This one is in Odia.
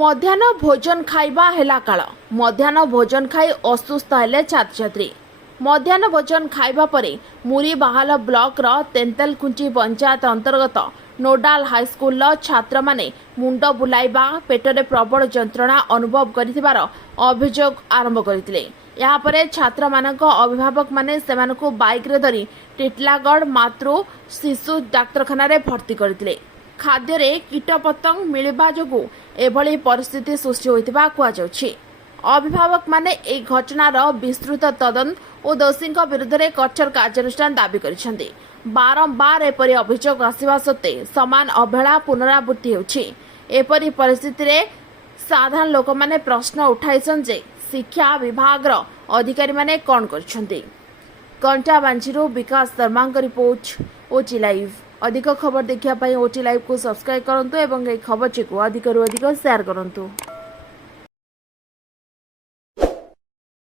ମଧ୍ୟାହ୍ନ ଭୋଜନ ଖାଇବା ହେଲା କାଳ। ମଧ୍ୟାହ୍ନ ଭୋଜନ ଖାଇ ଅସୁସ୍ଥ ହେଲେ ଛାତ୍ରଛାତ୍ରୀ। ମଧ୍ୟାହ୍ନ ଭୋଜନ ଖାଇବା ପରେ ମୁରିବାହାଲ ବ୍ଲକର ତେନ୍ତଲଖୁଞ୍ଚି ପଞ୍ଚାୟତ ଅନ୍ତର୍ଗତ ନୋଡାଲ ହାଇସ୍କୁଲର ଛାତ୍ରମାନେ ମୁଣ୍ଡ ବୁଲାଇବା, ପେଟରେ ପ୍ରବଳ ଯନ୍ତ୍ରଣା ଅନୁଭବ କରିଥିବାର ଅଭିଯୋଗ ଆରମ୍ଭ କରିଥିଲେ। ଏହାପରେ ଛାତ୍ରମାନଙ୍କ ଅଭିଭାବକମାନେ ସେମାନଙ୍କୁ ବାଇକ୍ରେ ଧରି ଟିଟିଲାଗଡ଼ ମାତୃ ଶିଶୁ ଡାକ୍ତରଖାନାରେ ଭର୍ତ୍ତି କରିଥିଲେ। ଖାଦ୍ୟରେ କୀଟପତଙ୍ଗ ମିଳିବା ଯୋଗୁଁ ଏଭଳି ପରିସ୍ଥିତି ସୃଷ୍ଟି ହୋଇଥିବା କୁହାଯାଉଛି। ଅଭିଭାବକମାନେ ଏହି ଘଟଣାର ବିସ୍ତୃତ ତଦନ୍ତ ଓ ଦୋଷୀଙ୍କ ବିରୁଦ୍ଧରେ କଠୋର କାର୍ଯ୍ୟାନୁଷ୍ଠାନ ଦାବି କରିଛନ୍ତି। ବାରମ୍ବାର ଏପରି ଅଭିଯୋଗ ଆସିବା ସତ୍ତ୍ୱେ ସମାନ ଅବହେଳା ପୁନରାବୃତ୍ତି ହେଉଛି। ଏପରି ପରିସ୍ଥିତିରେ ସାଧାରଣ ଲୋକମାନେ ପ୍ରଶ୍ନ ଉଠାଇଛନ୍ତି ଯେ ଶିକ୍ଷା ବିଭାଗର ଅଧିକାରୀମାନେ କ'ଣ କରୁଛନ୍ତି। କଣ୍ଟାବାଞ୍ଜିରୁ ବିକାଶ ଶର୍ମାଙ୍କ ରିପୋର୍ଟ, ଓଟି ଲାଇଭ୍। ଅଧିକ ଖବର ଦେଖିବା ପାଇଁ ଓଟି ଲାଇଭ୍କୁ ସବସ୍କ୍ରାଇବ୍ କରନ୍ତୁ ଏବଂ ଏହି ଖବରଟିକୁ ଅଧିକରୁ ଅଧିକ ସେୟାର କରନ୍ତୁ।